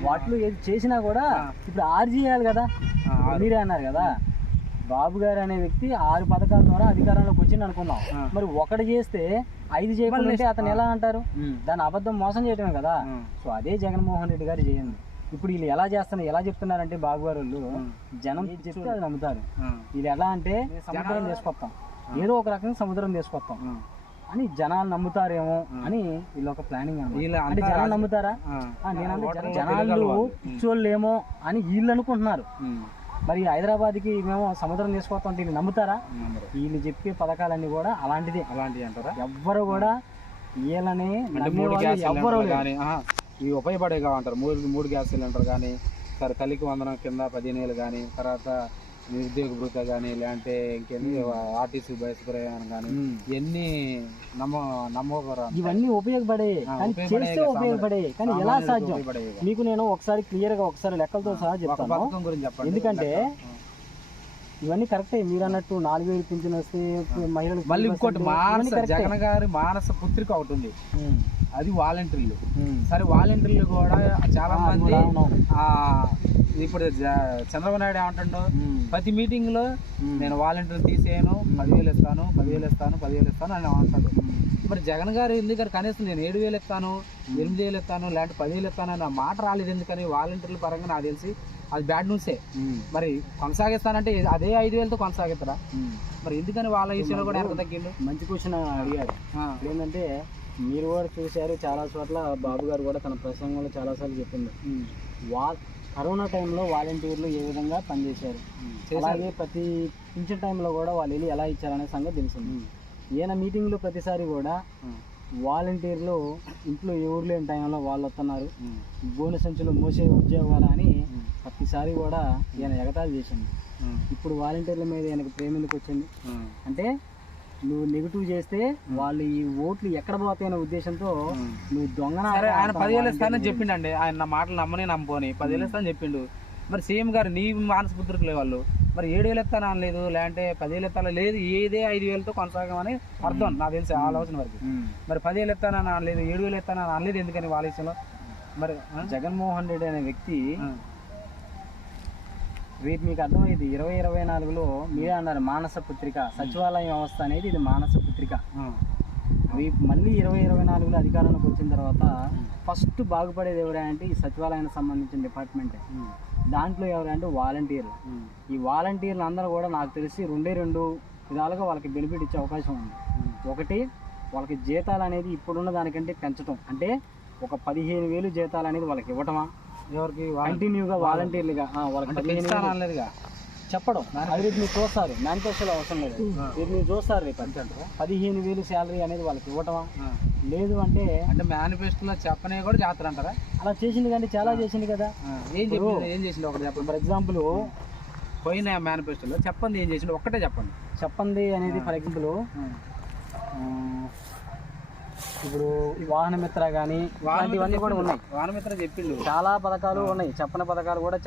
వాటిలో ఏది చేసినా కూడా ఇప్పుడు 6 చేయాలి కదా. మీరే అన్నారు కదా, బాబు గారు అనే వ్యక్తి 6 పథకాల ద్వారా అధికారంలోకి వచ్చింది అనుకున్నాం. మరి ఒకటి చేస్తే 5 చేయకుండా అతను ఎలా అంటారు? దాని అబద్ధం మోసం చేయటమే కదా. సో అదే జగన్మోహన్ రెడ్డి గారు చేయండి. ఇప్పుడు వీళ్ళు ఎలా చెప్తున్నారంటే బాబు గారు జనం చెప్తే అది నమ్ముతారు. వీళ్ళు ఎలా అంటే సముద్రం తీసుకొస్తాం, ఏదో ఒక రకంగా సముద్రం తీసుకొస్తాం అని జనాలు నమ్ముతారేమో అని వీళ్ళు ఒక ప్లానింగ్. అంటే జనాలు నమ్ముతారా? నేనంటే జనాలు పిచ్చోళ్ళేమో అని వీళ్ళు అనుకుంటున్నారు. మరి హైదరాబాద్కి మేము సముద్రం తీసుకొస్తాం వీళ్ళు నమ్ముతారా? వీళ్ళు చెప్పే పథకాలన్నీ కూడా అలాంటివి అంటారా? ఎవ్వరు కూడా వీళ్ళని ఎవ్వరు ఇవి ఉపయోగపడే కావంటారు. 3 గ్యాస్ సిలిండర్ కానీ, సరే తల్లికి వందనం కింద 15,000 కానీ, తర్వాత నిరుద్యోగ భృత కానీ, లేదంటే ఇంకేంది ఆర్టీసీ బస్ ప్రయాణం కానీ, ఇవన్నీ ఇవన్నీ ఉపయోగపడే కానీ ఎలా సాధ్యం? మీకు నేను ఒకసారి క్లియర్ గా లెక్కలతో సహా చెప్తాను. ఎందుకంటే ఇవన్నీ కరెక్టే మీరు అన్నట్టు 4,000 పింఛన్ వస్తే మహిళలు. మళ్ళీ ఇంకోటి జగన్ గారి మానస పుత్రిక ఒకటి ఉంది, అది వాలంటీర్లు. సరే వాలంటీర్లు కూడా చాలా మంది ఇప్పుడు చంద్రబాబు నాయుడు ఏమంటాడు, ప్రతి మీటింగ్ లో నేను వాలంటీర్లు తీసేయను, 10,000 ఇస్తాను అని అంటాడు. మరి జగన్ గారు ఎందుకంటే కనీసం నేను 7,000 ఇస్తాను, 8,000 ఇస్తాను, లేదంటే 10,000 ఇస్తాను అని మాట రాలేదు. ఎందుకని? వాలంటీర్ల పరంగా నాకు తెలిసి అది బ్యాడ్ న్యూసే. మరి కొనసాగిస్తానంటే అదే 5,000తో కొనసాగిస్తారా? మరి ఎందుకని వాళ్ళ విషయంలో కూడా ఎంత తగ్గిండు? మంచి క్వశ్చన్ అడిగారు. ఏంటంటే మీరు కూడా చూశారు చాలా చోట్ల, బాబు గారు కూడా తన ప్రసంగంలో చాలాసార్లు చెప్పింది, కరోనా టైంలో వాలంటీర్లు ఏ విధంగా పనిచేశారు, అలాగే ప్రతి పింఛన్ టైంలో కూడా వాళ్ళు వెళ్ళి ఎలా ఇచ్చారనే సంగతి తెలిసింది. ఈయన మీటింగ్లో ప్రతిసారి కూడా వాలంటీర్లు ఇంట్లో ఎవరు లేని టైంలో వాళ్ళు వస్తున్నారు, గోనె సంచులు మోసే ఉద్యోగాలు అని ప్రతిసారి కూడా ఈయన ఎగతాళి చేసింది. ఇప్పుడు వాలంటీర్ల మీద ఈయనకు ప్రేమ ఎందుకు వచ్చింది అంటే, నువ్వు నెగిటివ్ చేస్తే వాళ్ళు ఈ ఓట్లు ఎక్కడ పోతాయనే ఉద్దేశంతో నువ్వు దొంగన. ఆయన 10,000 ఇస్తానని చెప్పిండండి. ఆయన నా మాటలు నమ్మని 10,000 ఇస్తానని చెప్పిండు. మరి సీఎం గారు నీ మానస పుత్రికలే వాళ్ళు, మరి 7,000 ఇస్తాను అనలేదు, లేదంటే 10,000 ఇస్తాను లేదు, ఏదే 5,000తో కొనసాగమని అర్థం నాకు తెలిసి ఆలోచన వరకు. మరి 10,000 ఇస్తానని అనలేదు, 7,000 ఇస్తానని అనలేదు, ఎందుకని వాళ్ళ విషయంలో? మరి జగన్మోహన్ రెడ్డి అనే వ్యక్తి రేపు మీకు అర్థమైంది 2024లో మీరే అన్నారు మానస పుత్రిక, సచివాలయ వ్యవస్థ అనేది ఇది మానస పుత్రిక. రేపు మళ్ళీ 2024లో అధికారంలోకి వచ్చిన తర్వాత ఫస్ట్ బాగుపడేది ఎవరంటే ఈ సచివాలయానికి సంబంధించిన డిపార్ట్మెంటే. దాంట్లో ఎవరంటే వాలంటీర్లు. ఈ వాలంటీర్లు అందరూ కూడా నాకు తెలిసి 2 విధాలుగా వాళ్ళకి బెనిఫిట్ ఇచ్చే అవకాశం ఉంది. ఒకటి, వాళ్ళకి జీతాలు అనేది ఇప్పుడున్న దానికంటే పెంచడం, అంటే ఒక 15,000 జీతాలు అనేది వాళ్ళకి ఇవ్వటమా, ఎవరికి కంటిన్యూగా వాలంటీర్లుగా వాళ్ళకి చెప్పడం అది రేపు మీరు చూస్తారు, మేనిఫెస్టోలో అవసరం లేదు, రేపు మీరు చూస్తారు రేపు 15,000 శాలరీ అనేది వాళ్ళకి ఇవ్వటమా లేదు అంటే మేనిఫెస్టోలో చెప్పనే కూడా చేస్తారు అంటారా? అలా చేసింది కానీ చాలా చేసింది కదా. ఏం చేసింది ఒకటి చెప్పండి. ఫర్ ఎగ్జాంపుల్ పోయిన మేనిఫెస్టోలో చెప్పండి ఏం చేసిండు ఒక్కటే చెప్పండి. చెప్పండి అనేది ఫర్ ఎగ్జాంపుల్ ఇప్పుడు వాహన మిత్ర కానీ ఇవన్నీ కూడా ఉన్నాయి. వానమిత్ర చెప్పిండు చాలా పథకాలు ఉన్నాయి, చెప్పని పథకాలు కూడా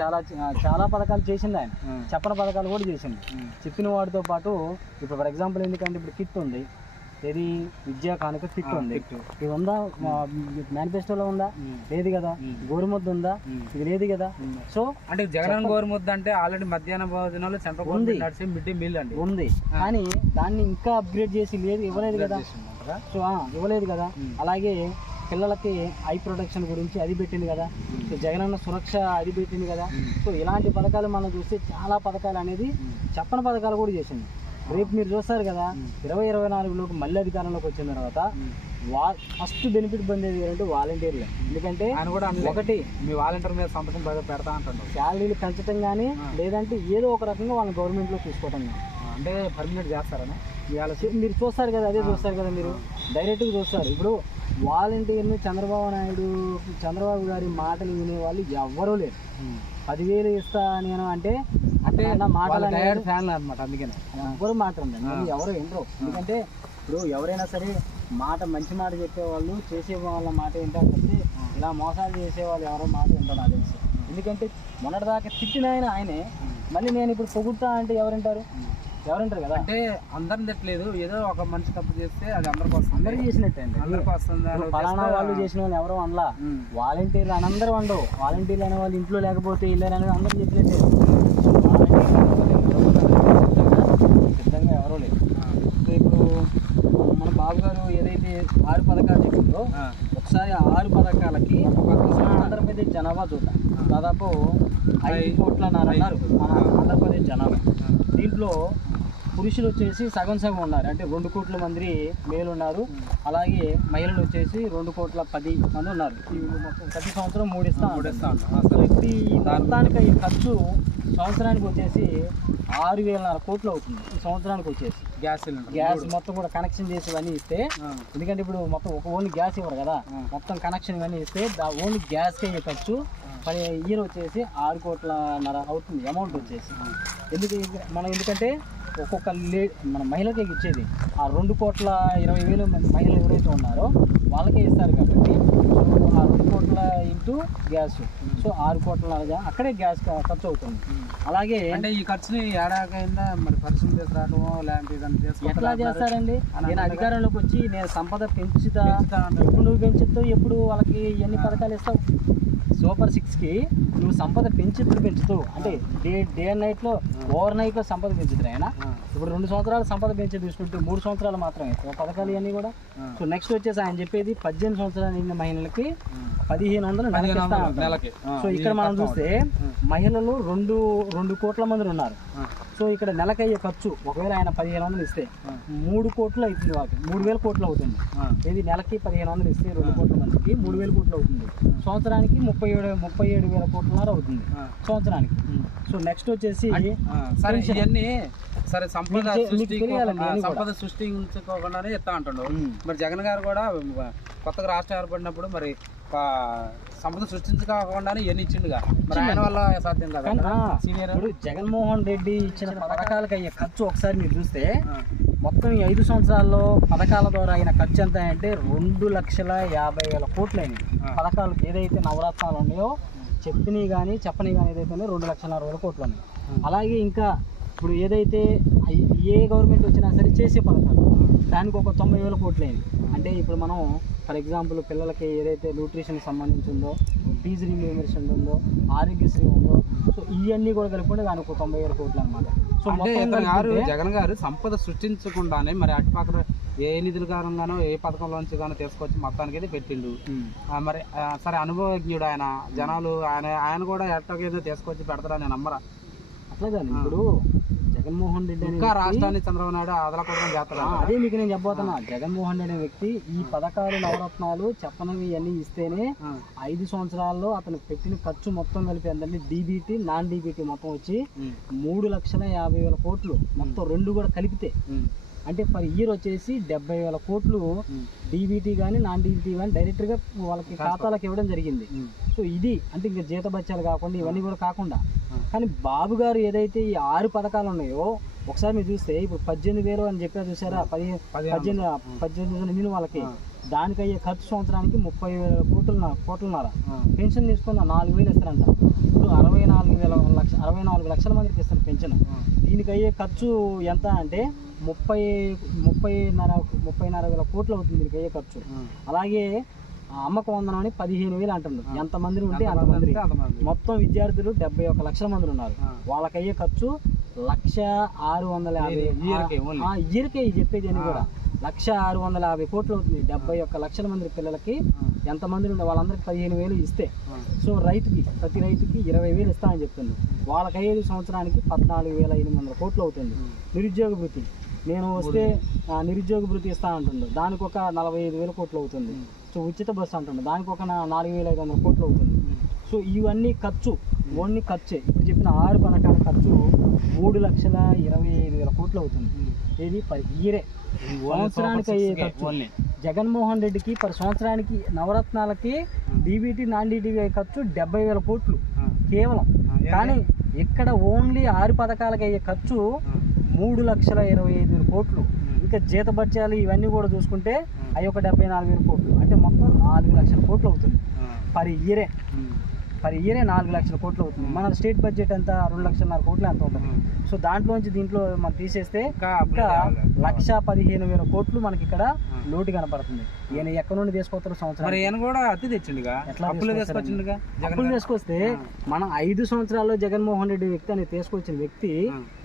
చాలా పథకాలు చేసింది ఆయన. చెప్పని పథకాలు కూడా చేసింది. చెప్పిన వాటితో పాటు ఇప్పుడు ఫర్ ఎగ్జాంపుల్ ఎందుకంటే ఇప్పుడు కిట్ ఉంది, ఏది విద్యా కానుక కిట్ ఉంది, ఇది ఉందా మేనిఫెస్టోలో ఉందా? లేదు కదా. గోరుముద్ద ఉందా? ఇది లేదు కదా. సో అంటే జగన్ గోరుముద్ద అంటే ఆల్రెడీ మధ్యాహ్న భోజనాలు సెంట్రల్ గవర్నమెంట్ నడిచే మిడ్ డే మీల్ అండి ఉంది, కానీ దాన్ని ఇంకా అప్గ్రేడ్ చేసి ఇవ్వలేదు కదా. సో ఇవ్వలేదు కదా. అలాగే పిల్లలకి ఐ ప్రొటెక్షన్ గురించి అది పెట్టింది కదా. సో జగనన్న సురక్ష అది పెట్టింది కదా. సో ఇలాంటి పథకాలు మనం చూస్తే చాలా పథకాలు అనేది చెప్పని పథకాలు కూడా చేసింది. రేపు మీరు చూస్తారు కదా 2024లోకి మళ్ళీ అధికారంలోకి వచ్చిన తర్వాత ఫస్ట్ బెనిఫిట్ పొందేది ఏంటంటే వాలంటీర్లు. ఎందుకంటే ఆయన కూడా ఒకటి మీ వాలంటీర్ మీద సంతకం పెడతా అంటున్నారు. శాలరీలు పెంచడం కానీ లేదంటే ఏదో ఒక రకంగా వాళ్ళని గవర్నమెంట్లో తీసుకోవడం కానీ, అంటే పర్మనెంట్ చేస్తారని మీరు చూస్తారు కదా, అదే చూస్తారు కదా, మీరు డైరెక్ట్గా చూస్తారు. ఇప్పుడు వాలంటీర్ని చంద్రబాబు గారి మాటలు వినేవాళ్ళు ఎవ్వరూ లేరు. 10,000 ఇస్తా నేను అంటే మాటలు ఫ్యాన్లు అనమాట. అందుకనే ఎవ్వరు మాట్లాడండి, ఎవరు వినరు. ఎందుకంటే ఇప్పుడు ఎవరైనా సరే మంచి మాట చెప్పేవాళ్ళు చేసే వాళ్ళ మాట ఏంటంటే ఇలా మోసాలు చేసేవాళ్ళు ఎవరో మాట వింటారు నాకు తెలిసి. ఎందుకంటే మొన్నటిదాకా తిట్టిన ఆయనే మళ్ళీ నేను ఇప్పుడు పొగుడుతా అంటే ఎవరంటారు కదా. అంటే అందరిని తిట్టలేదు, ఏదో ఒక మనిషి తప్పు చేస్తే అది అందరికి వస్తుంది, అందరికి చేసినట్టే అండి. అందరికి వస్తుంది. ఫలానా వాళ్ళు చేసిన వాళ్ళు ఎవరో అనలా, వాలంటీర్లు అని అందరూ ఉండవు. వాలంటీర్లు అనే వాళ్ళు ఇంట్లో లేకపోతే ఇల్లు అనేది అందరూ చెప్పినట్టే. సిద్ధంగా ఎవరో లేదు. సో ఇప్పుడు మన బాబు గారు ఏదైతే 6 పథకాలు చెప్పిందో ఒకసారి 6 పథకాలకి ఆంధ్రప్రదేశ్ జనాభా చూద్దాం. దాదాపు 5 కోట్ల అన్నారు మన ఆంధ్రప్రదేశ్ జనాభా. దీంట్లో పురుషులు వచ్చేసి సగం ఉన్నారు, అంటే 2 కోట్ల మంది మేలు ఉన్నారు. అలాగే మహిళలు వచ్చేసి 2,10,00,000 మంది ఉన్నారు. ప్రతి సంవత్సరం 3 ఇస్తాం. సో ఇప్పుడు ఈ మొత్తానికి ఈ ఖర్చు సంవత్సరానికి వచ్చేసి 6,500 కోట్లు అవుతుంది. ఈ సంవత్సరానికి వచ్చేసి గ్యాస్ మొత్తం కూడా కనెక్షన్ చేసి ఇవన్నీ ఇస్తే, ఎందుకంటే ఇప్పుడు మొత్తం ఓన్లీ గ్యాస్ ఇవ్వరు కదా, మొత్తం కనెక్షన్ ఇవన్నీ ఇస్తే ఓన్లీ గ్యాస్కి అయ్యే ఖర్చు ఇయర్ వచ్చేసి 6 కోట్లన్నర అవుతుంది అమౌంట్ వచ్చేసి. ఎందుకంటే ఒక్కొక్క మన మహిళకే ఇచ్చేది ఆ 2,20,000 మహిళలు ఎవరైతే ఉన్నారో వాళ్ళకే ఇస్తారు కాబట్టి ఆ 2 కోట్ల ఇంటూ గ్యాస్, సో 6 కోట్ల అక్కడే గ్యాస్ ఖర్చు అవుతుంది. అలాగే అంటే ఈ ఖర్చుని ఏడాకైనా మరి పరిశ్రమ తీసుకురావడమో లాంటిది ఎట్లా చేస్తారండి? నేను అధికారంలోకి వచ్చి నేను సంపద పెంచుతా, ఎప్పుడు నువ్వు పెంచుతావు, ఎప్పుడు వాళ్ళకి ఎన్ని పథకాలు ఇస్తావు? సూపర్ 6కి నువ్వు సంపద పెంచుతూ అంటే డే అండ్ నైట్లో ఓవర్ నైట్లో సంపద పెంచుతారు ఆయన. ఇప్పుడు 2 సంవత్సరాలు సంపద పెంచి చూసుకుంటే 3 సంవత్సరాలు మాత్రమే పథకాలు ఇవన్నీ కూడా. సో నెక్స్ట్ వచ్చేసి ఆయన చెప్పేది 18 సంవత్సరాలు నిండిన మహిళలకి 1,500 నెలకి. సో ఇక్కడ మనం చూస్తే మహిళలు 2 కోట్ల మంది ఉన్నారు. సో ఇక్కడ నెలకయ్యే ఖర్చు ఒకవేళ ఆయన 1,500 ఇస్తే 3 కోట్లు అవుతుంది, వాళ్ళకి 3,000 కోట్లు అవుతుంది. ఇది నెలకి 1,500 ఇస్తే 2 కోట్ల మందికి 3,000 కోట్లు అవుతుంది. సంవత్సరానికి 37,000 కోట్లన్నర అవుతుంది సంవత్సరానికి. సో నెక్స్ట్ వచ్చేసి సరే సంపద సృష్టించుకోకుండానే చెప్తా అంటుండ్రు. మరి జగన్ గారు కూడా కొత్తగా రాష్ట్రం ఏర్పడినప్పుడు మరి సంపద సృష్టించుకోకుండానే ఇవన్నీ ఇచ్చిండుగా, మరి ఆయన వల్ల సాధ్యం కదా. ఇప్పుడు జగన్మోహన్ రెడ్డి ఇచ్చిన పథకాలకు అయ్యే ఖర్చు ఒకసారి మీరు చూస్తే మొత్తం ఈ 5 సంవత్సరాల్లో పథకాల ద్వారా అయిన ఖర్చు ఎంత అంటే 2,50,000 కోట్లు అయినాయి. పథకాలకు ఏదైతే నవరత్నాలు ఉన్నాయో చెప్పని కానీ ఏదైతే 2,60,000 కోట్లు ఉన్నాయి. అలాగే ఇంకా ఇప్పుడు ఏదైతే ఏ గవర్నమెంట్ వచ్చినా సరే చేసే పథకాలు దానికి ఒక 90,000 కోట్లు అయింది. అంటే ఇప్పుడు మనం ఫర్ ఎగ్జాంపుల్ పిల్లలకి ఏదైతే న్యూట్రిషన్ సంబంధించి ఉందో, ఫీజు రీయింబర్స్మెంట్ ఉందో, ఆరోగ్యశ్రీ ఉందో, సో ఇవన్నీ కూడా కలుపుకుంటే దానికి ఒక 90,000 కోట్లు అనమాట. సో జగన్ గారు సంపద సృష్టించకుండానే మరి అటుపక్కన ఏ నిధుల కారణంగానో ఏ పథకంలోంచి గానో తీసుకొచ్చి మొత్తానికి అయితే పెట్టిండు. మరి సరే అనుభవజ్ఞుడు ఆయన, జనాలు ఆయన కూడా ఎట్టకేదో తీసుకొచ్చి పెడతారని నమ్మరా? అట్లా కానీ ఇప్పుడు జగన్మోహన్ రెడ్డి అనే ఇంకా వ్యక్తి- రాష్ట్రాన్ని చంద్రబాబు నాయుడు అదలకొట్టడం చేస్తాడు. అదే మీకు నేను చెప్పబోతున్నా. జగన్మోహన్ రెడ్డి అనే వ్యక్తి ఈ పథకాలు నవరత్నాలు చెప్పనవి ఇవన్నీ ఇస్తేనే 5 సంవత్సరాల్లో అతను పెట్టిన ఖర్చు మొత్తం కలిపి ఏంటంటే డీబీటీ నాన్ డీబీటీ మొత్తం వచ్చి 3,50,000 కోట్లు మొత్తం రెండు కూడా కలిపితే, అంటే పర్ ఇయర్ వచ్చేసి 70,000 కోట్లు డీబీటీ కానీ నాన్ డీబీటీ కానీ డైరెక్ట్గా వాళ్ళకి ఖాతాలకు ఇవ్వడం జరిగింది. సో ఇది అంటే ఇంకా జీతభత్యాలు కాకుండా ఇవన్నీ కూడా కాకుండా, కానీ బాబు గారు ఏదైతే ఈ 6 పథకాలు ఉన్నాయో ఒకసారి మీరు చూస్తే ఇప్పుడు 18,000 అని చెప్పారు చూసారా, 18 నిండిన వాళ్ళకి దానికి అయ్యే ఖర్చు సంవత్సరానికి 30,000 కోట్లున్నారా. పెన్షన్ తీసుకున్న 4,000 ఇస్తారంట. ఇప్పుడు 64 లక్షల మందికి ఇస్తారు పెన్షన్. దీనికి అయ్యే ఖర్చు ఎంత అంటే 30,500 వేల కోట్లు అవుతుంది దీనికి అయ్యే ఖర్చు. అలాగే అమ్మకు వందనం అని 15,000 అంటున్నారు. ఎంతమంది ఉంటే అంతమంది. మొత్తం విద్యార్థులు 71 లక్షల మంది ఉన్నారు. వాళ్ళకి అయ్యే ఖర్చు 1,650,000 ఇయర్కే చెప్పేది అని కూడా 1,650 కోట్లు అవుతుంది. 71 లక్షల మంది పిల్లలకి ఎంతమంది ఉండే వాళ్ళందరికి 15,000 ఇస్తే, సో రైతుకి ప్రతి రైతుకి 20,000 ఇస్తామని చెప్తుంది. వాళ్ళకి అయ్యేది సంవత్సరానికి 14,800 కోట్లు అవుతుంది. నిరుద్యోగ భృతి నేను వస్తే నిరుద్యోగ భృతి ఇస్తా అంటుండు, దానికి ఒక 45,000 కోట్లు అవుతుంది. సో ఉచిత బస్సు అంటుండు, దానికి ఒక 4,500 కోట్లు అవుతుంది. సో ఇవన్నీ ఖర్చు ఓన్లీ ఖర్చే. ఇప్పుడు చెప్పిన 6 పథకాల ఖర్చు 3,25,000 కోట్లు అవుతుంది. ఇది పర్ ఇయరే సంవత్సరానికి అయ్యే ఖర్చు. జగన్మోహన్ రెడ్డికి పర్ సంవత్సరానికి నవరత్నాలకి డీబీటీ నాన్ డీబీటీ ఖర్చు 70,000 కోట్లు కేవలం. కానీ ఇక్కడ ఓన్లీ 6 పథకాలకి అయ్యే ఖర్చు 3,25,000 కోట్లు. ఇంకా జీతభత్యాలు ఇవన్నీ కూడా చూసుకుంటే అవి ఒక 74,000 కోట్లు, అంటే మొత్తం 4 లక్షల కోట్లు అవుతుంది పర్ ఇయరే. 4 లక్షల కోట్లు అవుతుంది. మన స్టేట్ బడ్జెట్ ఎంత 2,50,000 కోట్లు ఎంత ఉంటుంది. సో దాంట్లోంచి దీంట్లో మనం తీసేస్తే ఇంకా 1,15,000 కోట్లు మనకి ఇక్కడ లోటు కనపడుతుంది. ఈయన ఎక్కడ నుండి తీసుకొస్తారు సంవత్సరం? ఈయన కూడా అతి తెచ్చిండుగా, అప్పులు తీసుకొస్తే మనం 5 సంవత్సరాల్లో జగన్మోహన్ రెడ్డి వ్యక్తి అని తీసుకొచ్చిన వ్యక్తి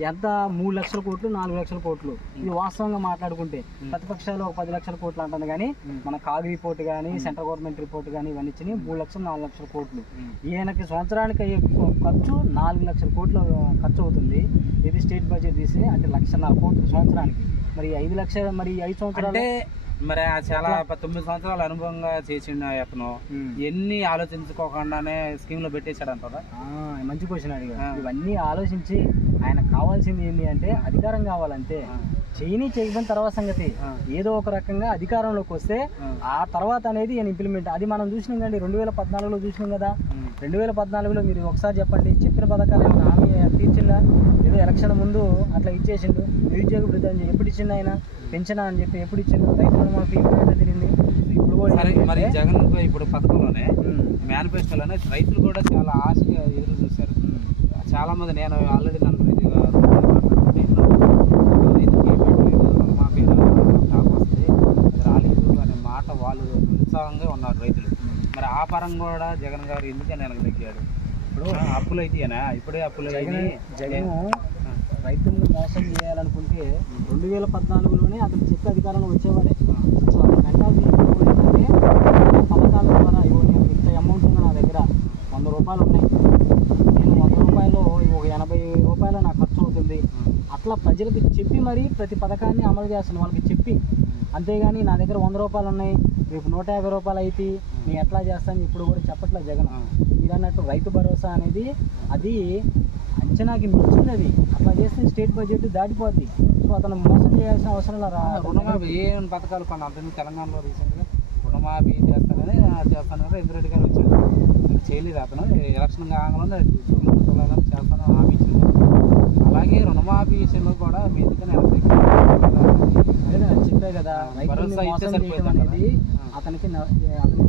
ఎంత 3 లక్షల కోట్లు 4 లక్షల కోట్లు. ఇది వాస్తవంగా మాట్లాడుకుంటే ప్రతిపక్షాలు ఒక 10 లక్షల కోట్లు అంటుంది, కానీ మన కాగ్ రిపోర్ట్ కానీ సెంట్రల్ గవర్నమెంట్ రిపోర్ట్ కానీ ఇవన్నీ ఇచ్చి 3 లక్షలు 4 లక్షల కోట్లు. ఈయనకి సంవత్సరానికి అయ్యే ఖర్చు 4 లక్షల కోట్లు ఖర్చు అవుతుంది. ఇది స్టేట్ బడ్జెట్ తీసి అంటే 1,50,000 కోట్లు సంవత్సరానికి. మరి 5 లక్షలు మరి 5 సంవత్సరాలు మరి చాలా 9 సంవత్సరాల అనుభవంగా చేసిన అతను ఎన్ని ఆలోచించుకోకుండానే స్కీమ్ లో పెట్టేశాడు అంటారా? మంచి క్వశ్చన్ అడిగారు. ఇవన్నీ ఆలోచించి ఆయన కావాల్సింది ఏంటి అంటే అధికారం కావాలంటే చేయకపోయిన తర్వాత సంగతి. ఏదో ఒక రకంగా అధికారంలోకి వస్తే ఆ తర్వాత అనేది ఈయన ఇంప్లిమెంట్. అది మనం చూసినాం కండి 2014లో చూసినాం కదా. 2014లో మీరు ఒకసారి చెప్పండి, చెప్పిన పథకాలు హామీ తీర్చిందా? ఏదో ఎలక్షన్ ముందు అట్లా ఇచ్చేసిండు. నిరుద్యోగ భృతి అని ఎప్పుడు ఇచ్చిండు ఆయన? పెన్షన్ అని చెప్పి ఎప్పుడు ఇచ్చిండు? రైతు రుణమాఫీ ఇప్పుడు తెలియదు. ఇప్పుడు మరి జగన్ ఇప్పుడు పథకంలోనే మేనిఫెస్టోలోనే రైతులు కూడా చాలా ఆశగా ఎదురు చూశారు. చాలా మంది నేను ఆల్రెడీ నన్ను రైతుకి పెట్టలేదు రుణమాఫీ టాప్ వస్తే రాలేదు అనే మాట వాళ్ళు ఉత్సాహంగా ఉన్నారు రైతులు. మరి ఆ పరంగా కూడా జగన్ గారు ఎందుకని వెనక తగ్గాడు? ఇప్పుడు అప్పులు అయితే ఇప్పుడే అప్పులు జగన్ రైతులను మోసం చేయాలనుకుంటే 2014లోనే అతను చెప్పే అధికారంలో వచ్చేవాడే. సో అతను ఏంటంటే పథకాల ద్వారా నేను ఇంత అమౌంట్ ఉంది నా దగ్గర, 100 రూపాయలు ఉన్నాయి, నేను 100 రూపాయలు ఒక 80 రూపాయలు నాకు ఖర్చు అవుతుంది, అట్లా ప్రజలకు చెప్పి మరి ప్రతి పథకాన్ని అమలు చేస్తున్నాను వాళ్ళకి చెప్పి. అంతేగాని నా దగ్గర 100 రూపాయలు ఉన్నాయి రేపు 150 రూపాయలు అయితే నేను ఎట్లా చేస్తాను ఇప్పుడు కూడా చెప్పట్లేదు జగన్. మీరు అన్నట్టు రైతు భరోసా అనేది అది అంచనాకి మించింది. అది అట్లా చేస్తే స్టేట్ బడ్జెట్ దాటిపోద్ది. సో అతను మోసం చేయాల్సిన అవసరం లేదా? రుణమాఫీ ఏ పథకాలు కొన్ని అంతకు తెలంగాణలో రీసెంట్గా రుణమాఫీ చేస్తాను ఇంద్రెడ్డి గారు వచ్చారు, చేయలేదు. అతను ఎలక్షన్ కాగానే చేస్తాను హామీ ఇచ్చింది. అలాగే రుణమాఫీ విషయంలో కూడా మీ ఎందుకని చెప్పే కదా అనేది అతనికి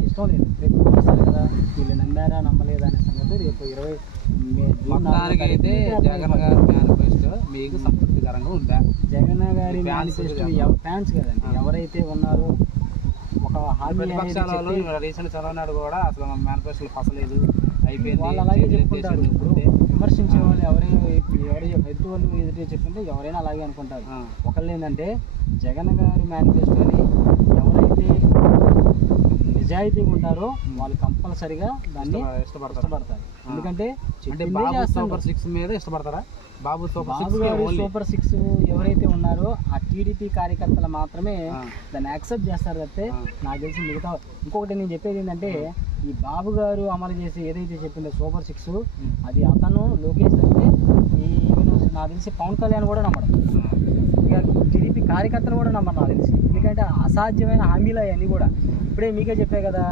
ఇష్టం లేదు. రేపు చూస్తారు కదా వీళ్ళు నమ్మారా నమ్మలేదా అనే సంగతి రేపు 20 మొత్తానికి అయితే జగన్ గారి మేనిఫెస్టో మీకు సంతృప్తికరంగా ఉందా? జగన్ గారి మేనిఫెస్టో ఫ్యాన్స్ కదండి ఎవరైతే ఉన్నారో ఒక ప్రతిపక్షాలలో రీసెంట్ చదవనాడు కూడా అసలు మేనిఫెస్టో పసలేదు అయిపోయింది వాళ్ళు అలాగే చెప్పుకుంటారు. ఇప్పుడు విమర్శించే వాళ్ళు ఎవరు ఎదుటి వాళ్ళు ఎదుటి చెప్తుంటే ఎవరైనా అలాగే అనుకుంటారు. ఒకళ్ళు ఏంటంటే జగన్ గారి మేనిఫెస్టోని ఎవరైతే నిజాయితీగా ఉంటారో వాళ్ళు కంపల్సరిగా దాన్ని ఇష్టపడతారు. ఎందుకంటే చెప్పిందే చేస్తారు. సూపర్ 6 మీద ఇష్టపడతారా? బాబు బాబు గారు సూపర్ 6 ఎవరైతే ఉన్నారో ఆ టీడీపీ కార్యకర్తలు మాత్రమే దాన్ని యాక్సెప్ట్ చేస్తారు తప్పితే నాకు తెలిసి మిగతా. ఇంకొకటి నేను చెప్పేది ఏంటంటే ఈ బాబు గారు అమలు చేసి ఏదైతే చెప్పిందో సూపర్ 6 అది అతను లోకేష్ అంటే నాకు తెలిసి పవన్ కళ్యాణ్ కూడా నమ్మడం, ఇక టీడీపీ కార్యకర్తలు కూడా నమ్మరు నాకు తెలిసి. ఎందుకంటే అసాధ్యమైన హామీలు అవన్నీ కూడా ఇప్పుడే మీకే చెప్పే కదా,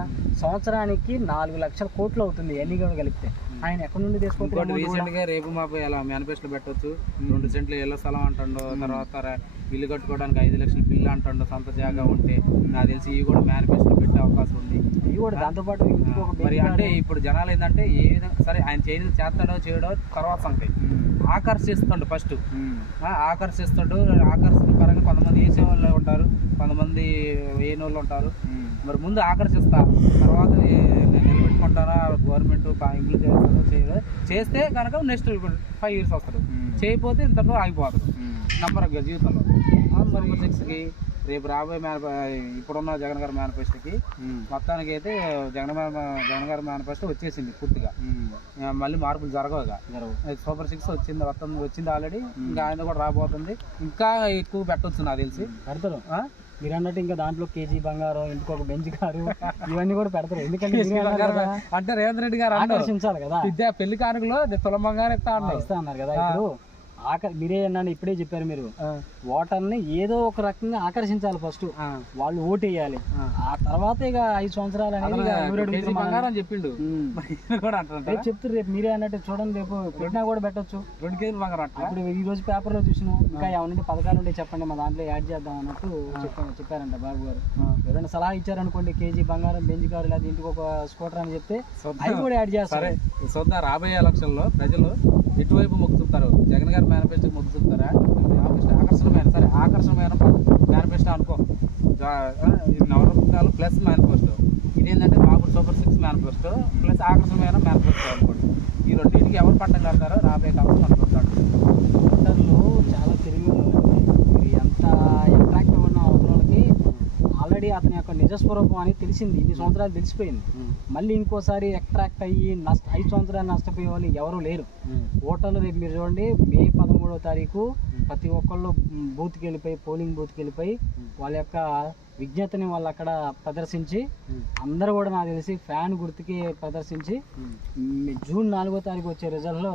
సంవత్సరానికి 4 లక్షల కోట్లు అవుతుంది అన్ని కూడా కలిపితే. ఆయన ఎక్కడి నుండి తీసుకుంటారు? రీసెంట్ గా రేపు మాపు ఇలా మేనిఫెస్టో పెట్టవచ్చు. 2 సెంట్లు ఇళ్ల స్థలం అంటాడు, తర్వాత ఇల్లు కట్టుకోవడానికి 5 లక్షల బిల్లు అంటాడు సొంత జాగా ఉంటే. నాకు తెలిసి ఇవి కూడా మేనిఫెస్టో పెట్టే అవకాశం ఉంది. ఇవి కూడా దాంతోపాటు మరి అంటే ఇప్పుడు జనాలు ఏంటంటే ఏ విధంగా సరే ఆయన చేస్తాడో చేయడో తర్వాత సంగతి, ఆకర్షిస్తుండు ఫస్ట్. ఆకర్షిస్తాడు. ఆకర్షణ పరంగా కొంతమంది వేసే వాళ్ళు ఉంటారు, కొంతమంది వేయని వాళ్ళు ఉంటారు. మరి ముందు ఆకర్షిస్తా, తర్వాత నిలబెట్టుకుంటారా గవర్నమెంట్ ఇంప్లిమెంట్ చేస్తారో చేయదో. చేస్తే కనుక నెక్స్ట్ 5 years వస్తారు, చేయకపోతే ఇంతలో ఆగిపోతారు నంబర్గా జీవితంలో. మరి 6కి రేపు రాబోయే ఇప్పుడున్న జగన్ గారి మేనిఫెస్టోకి మొత్తానికి అయితే జగన్ గారి మేనిఫెస్టో వచ్చేసింది పూర్తిగా. మళ్ళీ మార్పులు జరగవుగా. సూపర్ 6 వచ్చింది ఆల్రెడీ. ఇంకా ఆయన కూడా రాబోతుంది. ఇంకా ఎక్కువ పెట్టవచ్చు నాకు తెలిసి. పెడతారు మీరు అన్నట్టు. ఇంకా దాంట్లో కేజీ బంగారం, ఇంటికి ఒక బెంచ్ కారు, ఇవన్నీ కూడా పెడతారు. ఎందుకంటే అంటే రేవంత్ రెడ్డి గారు ఆకర్షించాలి కదా. పెళ్లి కానుకలో తులం బంగారం ఇస్తా అన్నారు కదా. ఇప్పుడు మీరే అన్నాను, ఇప్పుడే చెప్పారు మీరు, ఓటర్ని ఏదో ఒక రకంగా ఆకర్షించాలి. ఫస్ట్ వాళ్ళు ఓటు వేయాలి, ఆ తర్వాత ఇక 5 సంవత్సరాలు అనేది బంగారం చెప్పిండు. రేపు చెప్తారు. రేపు మీరే అన్నట్టు చూడండి, రేపు పెట్టినా కూడా పెట్టచ్చు 2 కేజీలు బంగారం. ఇప్పుడు ఈ రోజు పేపర్లో చూసినాం, ఇంకా ఏమన్నా పథకాలు ఉంటే చెప్పండి మా దాంట్లో యాడ్ చేద్దాం అన్నట్టు చెప్పారంట బాబు గారు. ఎవరైనా సలహా ఇచ్చారనుకోండి, కేజీ బంగారం, బెంచ్ కారు, లేదా ఇంటికి ఒక స్కూటర్ అని చెప్తే అవి కూడా యాడ్ చేస్తారు. చూద్దాం రాబోయే ఎలక్షన్లో ప్రజలు ఎటువైపు మొగ్గు చూపుతారు. జగన్ గారి మేనిఫెస్టో మొగ్గు చూపుతారా? ఆకర్షణమైన మేనిఫెస్టో అనుకో, నవరత్నాలు ప్లస్ మేనిఫెస్టో. ఇదేంటంటే బాబు సూపర్ 6 మేనిఫెస్టో ప్లస్ ఆకర్షణమైన మేనిఫెస్టో అనుకోండి. ఈ రెండింటికి ఎవరు పట్టం కడతారో రాబోయే కాలం అనుకుంటాడు. ఓటర్లు చాలా తిరిగి ఎంత అట్రాక్టివ్ ఉన్న అవతలకి ఆల్రెడీ అతని యొక్క నిజస్వరూపం అని తెలిసింది. 2 సంవత్సరాలు తెలిసిపోయింది. మళ్ళీ ఇంకోసారి అట్రాక్ట్ అయ్యి 5 సంవత్సరాలు నష్టపోయే వాళ్ళు ఎవరు లేరు. ఓటర్లు రేపు మీరు చూడండి, మే 13వ తారీఖు ప్రతి ఒక్కళ్ళు బూత్కి వెళ్ళిపోయి, పోలింగ్ బూత్కి వెళ్ళిపోయి వాళ్ళ యొక్క విజ్ఞతని వాళ్ళు అక్కడ ప్రదర్శించి, అందరూ కూడా నాకు తెలిసి ఫ్యాన్ గుర్తుకి ప్రదర్శించి జూన్ 4వ తారీఖు వచ్చే రిజల్ట్లో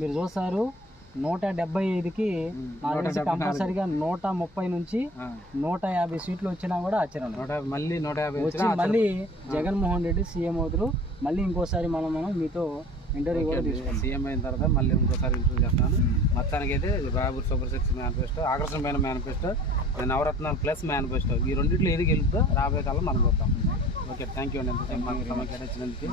మీరు చూస్తారు 175కి నాకు తెలిసి కంపల్సరిగా 130 నుంచి 150 సీట్లు వచ్చినా కూడా ఆశ్చర్యం. మళ్ళీ 150 వచ్చి మళ్ళీ జగన్మోహన్ రెడ్డి సీఎం అవుతారు. మళ్ళీ ఇంకోసారి మనం మీతో ఇంటర్వ్యూ కూడా తీసుకుంటాం. సీఎం అయిన తర్వాత మళ్ళీ ఇంకోసారి ఇంటర్వ్యూ చేస్తాను. మొత్తానికి అయితే బాబు సూపర్ 6 మేనిఫెస్టో, ఆకర్షణమైన మేనిఫెస్టో, నవరత్నాలు ప్లస్ మేనిఫెస్టో, ఈ రెండింటిలో ఏది గెలుపుతో రాబోయే కాలం మనం చూద్దాం. ఓకే, థ్యాంక్ యూ అండి. ఎంతసేపు మాకు సమయం కేటాయించినందుకు.